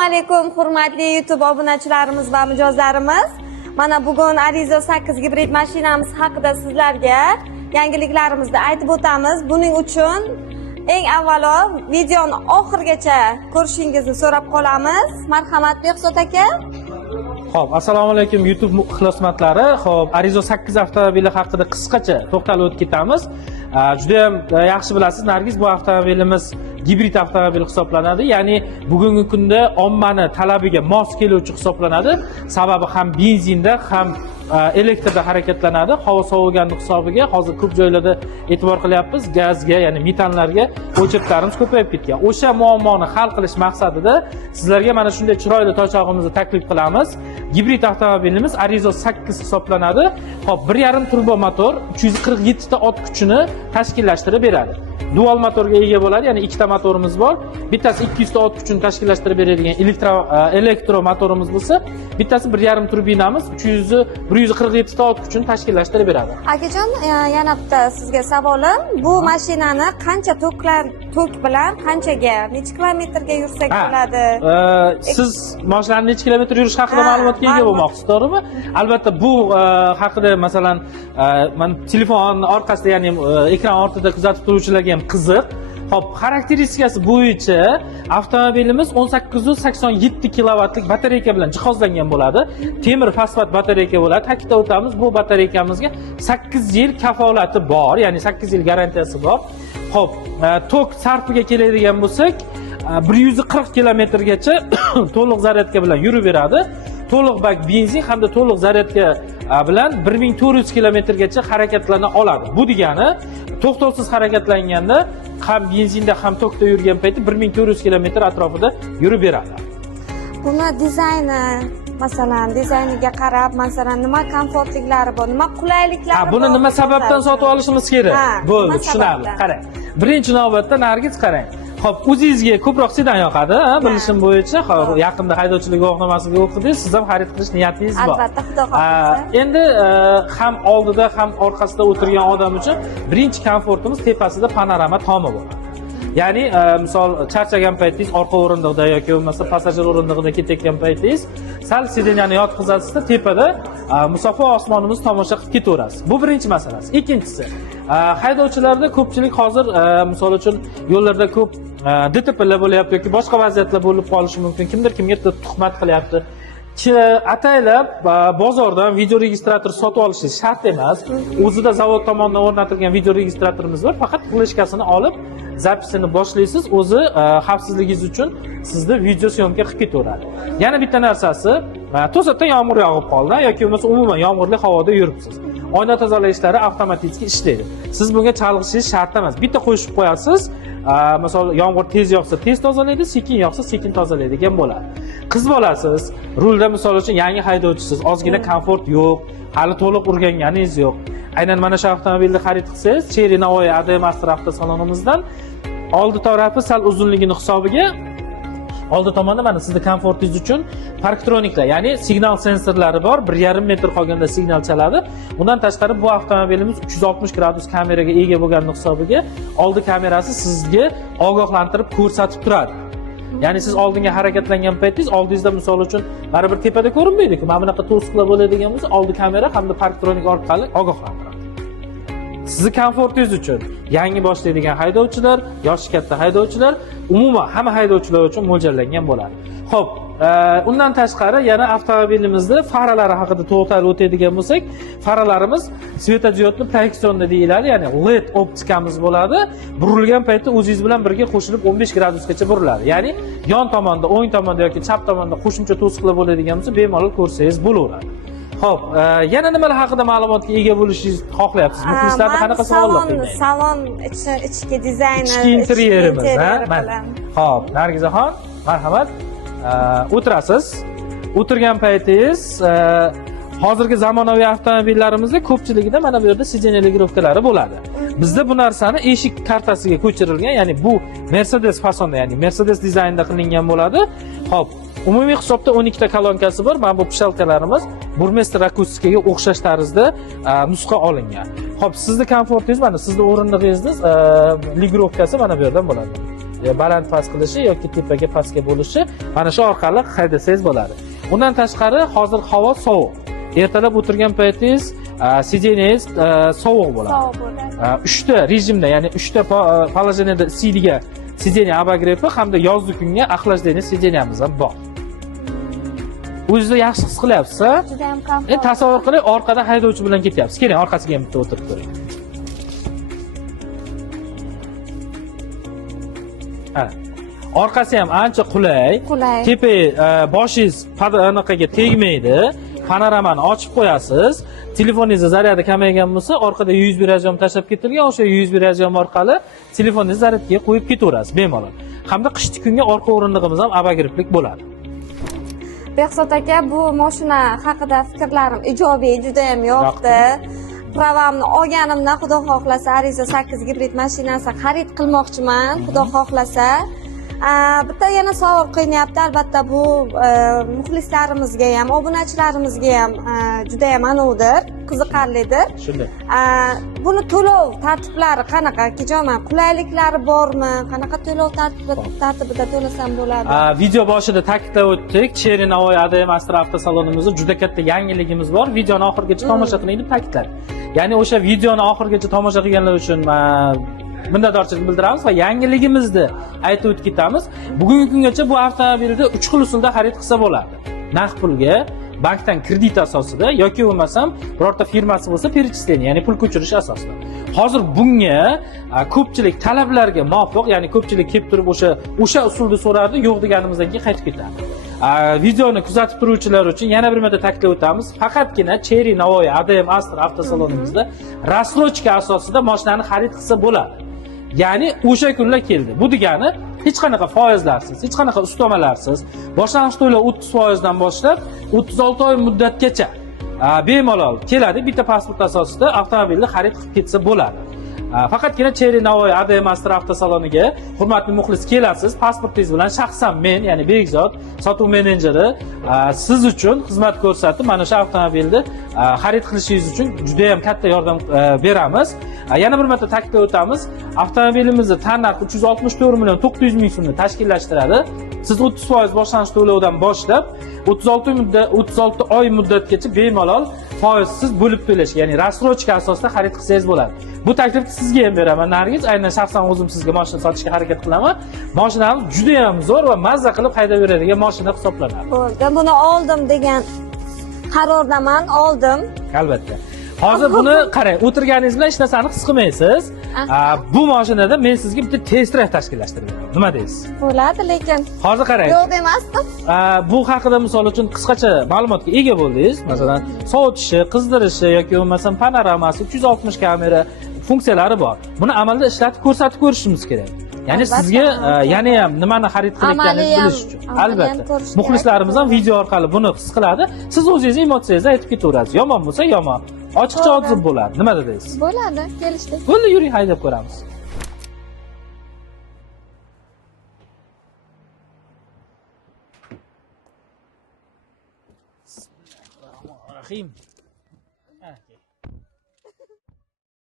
Alaykum hurmatli YouTube obunachilarimiz va mijozlarimiz. Mana bugun Arizo 8 gibrid mashinamiz haqida sizlarga yangiliklarimizni aytib o'tamiz. Buning uchun eng avvalo videoni oxirigacha ko'rishingizni so'rab qolamiz. Marhamat Behzod aka. Xo'p, assalomu alaykum YouTube ixlosmandlari. Xo'p, Arizo 8 avtomobili haqida qisqacha to'xtalib o'tib ketamiz. Juda ham yaxshi bilasiz, Nargiz, bu avtomobilimiz gibrid avtomobil hisoblanadi. Ya'ni bugungi kunda ommani talabiga mos keluvchi hisoblanadi. Sababi ham benzinda, ham elektrda harakatlanadi. Havo soviganlik hisobiga hozir ko'p joylarda e'tibor qilyapmiz, gazga, ya'ni metanlarga o'chirtlarimiz ko'payib ketgan. O'sha muammoni hal qilish maqsadida sizlarga mana shunday chiroyli tochog'imizni taklif qilamiz. Gibrid avtomobilimiz Arizo 8 hisoblanadi. Xo'p, 1.5 turbo motor 347 ta ot kuchini tashkillashtirib beradi. Dual motorga ega bo'ladi, ya'ni ikkita motorimiz bor. Bittasi 200 ta ot kuchini tashkillashtirib beradigan elektro motorimiz bo'lsa, bittasi 1.5 turbinamiz 147 ta ot kuchini tashkillashtirib beradi. Akajon, yana bitta sizga savolim. Bu mashinani qancha tok bilan qanchaga, necha kilometrga yursak bo'ladi? Siz mashinani necha kilometr yurish haqida ma'lumotga ega bo'lmoqchisiz, to'g'rimi? Albatta bu haqida masalan, men telefon orqasida, ya'ni ekran ortida kuzatib turuvchilarga ham qiziq. Hop, xarakteristikasi bo'yicha avtomobilimiz 1887 kilovatlik batareyka bilan jihozlangan bo'ladi. Temir fosfat batareyka bo'ladi. Ta'kidlab o'tamiz, bu batareykamizga 8 yil kafolati bor, ya'ni 8 yil garantiyasi bor. Hop, tok sarfiga keladigan bo'lsak, 140 kilometrgacha to'liq zaryadka bilan yurib beradi. To'liq bak benzin hamda to'liq zaryadka bilan 1400 kilometrgacha harakatlana oladi. Bu degani to'xtovsiz harakatlanganda ham benzinda ham tokda yurgan payti 1400 kilometr atrofida yurib beradi. Buni dizayni, masalan, dizayniga qarab, masalan, nima komfortliklari bor, nima qulayliklari bor? Buni nima sababdan sotib olishimiz kerak? Bo'ldi, tushunamiz. Qarang. Birinchi navbatda Nargiz, qarang. Xo'p, o'zingizga ko'proq sedan yoqadi, bilishim bo'yicha. Xo'p, yaqinda haydovchilik guvohnomasiga o'qidingiz, siz ham xarid qilish niyatingiz bor. Albatta, xudo xohlasa. Endi ham oldida ham orqasida o'tirgan odam uchun birinchi komfortimiz tepasida panorama tomi bo'ladi. Ya'ni misol charchagan paytingiz orqa o'rindiqda yoki bo'lmasa passajir o'rindig'ida ketayotgan paytingiz sal sedaniyani yotqizasizda, tepada musaffo osmonimizni tomosha qilib ketaverasiz. Bu birinchi masalasi. Ikkinchisi, haydovchilarda ko'pchilik hozir misol uchun yo'llarda ko'p DTPlar bo'lyapti yoki boshqa vaziyatlar bo'lib qolishi mumkin. Kimdir kimga tuhmat qilyapti. Ataylab bozordan video registrator sotib olishingiz shart emas. O'zida zavod tomonidan o'rnatilgan video registratorimiz bor. Faqat fleshkasini olib, zapisini boshlaysiz, o'zi xavfsizligingiz uchun sizni video syomka qilib ketaveradi. Yana bitta narsasi, to'satdan yomg'ir yog'ib qoldi yoki bo'lmasa umuman yomg'irli havoda yuribsiz. Oyna tozalashlari avtomatik ishlaydi. Siz bunga chalg'ishingiz shart emas. Bitta qo'shib qo'yasiz. Misol yomg'ir tez yog'sa tez tozalaydi, sekin yog'sa sekin tozalaydigan bo'ladi. Qiz bolasiz, rulda misol uchun yangi haydovchisiz, ozgina komfort yo'q, hali to'liq o'rganganingiz yo'q. Aynan mana shu avtomobilni xarid qilsangiz, Cherry Navoiy ADMaster avtosalonimizdan oldi tarafi sal uzunligini hisobiga oldi tomonda mana sizning komfortingiz uchun parktroniklar, ya'ni signal sensorlari bor. 1.5 metr qolganda signal chaladi. Undan tashqari bu avtomobilimiz 360 gradus kameraga ega bo'lganlik hisobiga oldi kamerasi sizga ogohlantirib ko'rsatib turadi. Ya'ni siz oldinga harakatlangan paytingiz oldingizda misol uchun baribir tepada ko'rinmaydi-ku. Mana bunaqa to'siqlar bo'ladigan bo'lsa, oldi kamera hamda parktronik orqali ogohlantiradi. Sizni komfortingiz uchun yangi boshlaydigan haydovchilar, yoshi katta haydovchilar, umuman hamma haydovchilar uchun mo'ljallangan bo'ladi. Xo'p, undan tashqari yana avtomobilimizda faralari haqida to'xtalib o'tadigan bo'lsak, faralarimiz svetodiodli proyeksionda deyiladi, ya'ni LED optikamiz bo'ladi. Burilgan paytda o'zingiz bilan birga qo'shilib 15 gradusgacha buriladi. Ya'ni yon tomonda, o'ng tomonda yoki chap tomonda qo'shimcha to'siqlar bo'ladigan bo'lsa, bemalol ko'rsangiz bo'laveradi. Xo'p, yana nimalar haqida ma'lumotga ega bo'lishingizni xohlayapsiz? Muxlislardan qanaqa savollar qilyapsiz? Salon ichki dizayni, ichki interyerimiz, mana. Xo'p, Nargizaxon, marhamat. O'tirasiz. O'tirgan paytingiz hozirgi zamonaviy avtomobillarimizda ko'pchiligida mana bu yerda sidenye legirovkalari bo'ladi. Bizda bu narsani eshik kartasiga ko'chirilgan, ya'ni bu Mercedes fasonda, ya'ni Mercedes dizaynida qilingan bo'ladi. Xo'p, umumiy hisobda 12 ta kolonkasi bor. Mana bu pishalkalarimiz Burmester akustikaga o'xshash tarzda nusxa olingan. Xo'p, sizning komfortingiz mana, sizning o'rindig'ingiz legirovkasi mana bu yerdan bo'ladi. baland past qilishi yoki tepaga pastga bo'lishi mana shu orqali haydasangiz bo'ladi. Undan tashqari hozir havo sovuq. Ertalab o'tirgan paytingiz sidenyangiz sovuq bo'ladi. Sovuq bo'ladi. 3 ta rejimda, ya'ni 3 ta положениеda isiydigan sidenya abagrefi hamda yozgi kunga axlashlaydigan sidenyamiz ham bor. O'zingizni yaxshi his qilyapsiz? Juda ham komfort. Tasavvur qiling, orqada haydovchi bilan ketyapsiz. Keling, orqasiga ham bitta o'tirib ko'ring. Orqasi ham ancha qulay. Qulay. Tepa boshingiz anaqaga tegmaydi. Panoramani ochib qo'yasiz. Telefoningizda zaryadi kamaygan bo'lsa, orqada USB rajom tashlab ketilgan, o'sha USB rajom orqali telefoningizni zaryadga qo'yib ketaverasiz bemalol. Hamda qishki kunga orqa o'rindig'imiz ham abagriflik bo'ladi. Behzod aka, bu mashina haqida fikrlarim ijobiy, juda ham yoqdi. Pravamni olganimda Xudo xohlasa Ariza 8 gibrid mashinasi xarid qilmoqchiman, Xudo xohlasa. Bitta yana savol qiyinyapti, albatta bu muxlislarimizga ham, obunachilarimizga ham juda ham anavdir, qiziqarlidir. Shunday. Buni to'lov tartiblari qanaqa? Kechaman, qulayliklari bormi? Qanaqa to'lov tartibida to'lasam bo'ladi? Video boshida ta'kidlab o'tdik, Cherry Navoiy ADM Astra avtosalonimizda juda katta yangiligimiz bor. Videoni oxirigacha tomosha qiling deb ta'kidladik. Ya'ni o'sha videoni oxirigacha tomosha qilganlar uchun minnatdorchilik bildiramiz va yangiligimizni aytib o'tib ketamiz. Bugungi kungacha bu avtomobilni 3 xil usulda xarid qilsa bo'ladi. Naqd pulga, bankdan kredit asosida yoki bo'lmasam birorta firmasi bo'lsa перечисление, ya'ni pul ko'chirish asosida. Hozir bunga ko'pchilik talablarga muvofiq, ya'ni ko'pchilik kelib turib o'sha usulni so'rardi, yo'q deganimizdan keyin qaytib ketadi. Videoni kuzatib turuvchilar uchun yana bir marta ta'kidlab o'tamiz. Faqatgina Cherry Navoiy ADM Astra avtosalonimizda rassrochka asosida mashinani xarid qilsa bo'ladi. Ya'ni o'sha kunlar keldi. Bu degani hech qanaqa foizlarsiz, hech qanaqa ustamalarsiz, boshlang'ich to'lov 30% dan boshlab 36 oy muddatgacha bemalol keladi. Bitta pasport asosida avtomobilni xarid qilib ketsa bo'ladi. Faqatgina Cherry Navoiy ADM Astra avtosaloniga hurmatli muxlis kelasiz, pasportingiz bilan shaxsan men, ya'ni Bekzod, sotuv menejeri siz uchun xizmat ko'rsatib, mana shu avtomobilni xarid qilishingiz uchun juda ham katta yordam beramiz. Yana bir marta ta'kidlab o'tamiz, avtomobilimizni tan narxi 364 million 900 ming so'mni tashkillashtiradi. Siz 30% boshlang'ich to'lovdan boshlab 36 oy muddatgacha bemalol foizsiz bo'lib to'lash, ya'ni rassrochka asosida xarid qilsangiz bo'ladi. Bu taklifni sizga ham beraman, Nargiz. Aynan shaxsan o'zim sizga mashina sotishga harakat qilaman. Mashinamiz juda ham zo'r va mazza qilib haydab yuradigan mashina hisoblanadi. Bo'ldi. Buni oldim degan qarordaman, oldim. Albatta. Hozir buni qarang, o'tirganingiz bilan hech narsani his qilmaysiz. Bu mashinada men sizga bitta test drive tashkillashtirib beraman. Nima deysiz? Bo'ladi, lekin Hozir qarang. yo'q demasdim. Bu haqida misol uchun qisqacha ma'lumotga ega bo'ldingiz. Masalan, sovutishi, qizdirishi yoki bo'lmasam panoramasi, 360 kamera funksiyalari bor. Buni amalda ishlatib ko'rsatib ko'rishimiz kerak. Ya'ni sizga yana ham nimani xarid qilayotganingizni bilish uchun. Albatta. Muxlislarimiz ham video orqali buni his qiladi. Siz o'zingiz emotsiyangizni aytib ketaverasiz. Yomon bo'lsa yomon, ochiqcha odziq bo'ladi. Nima dedingiz? Bo'ladi, kelishdik. Bo'ldi, yuring, haydab ko'ramiz. Bismillahirrohmanirrohim.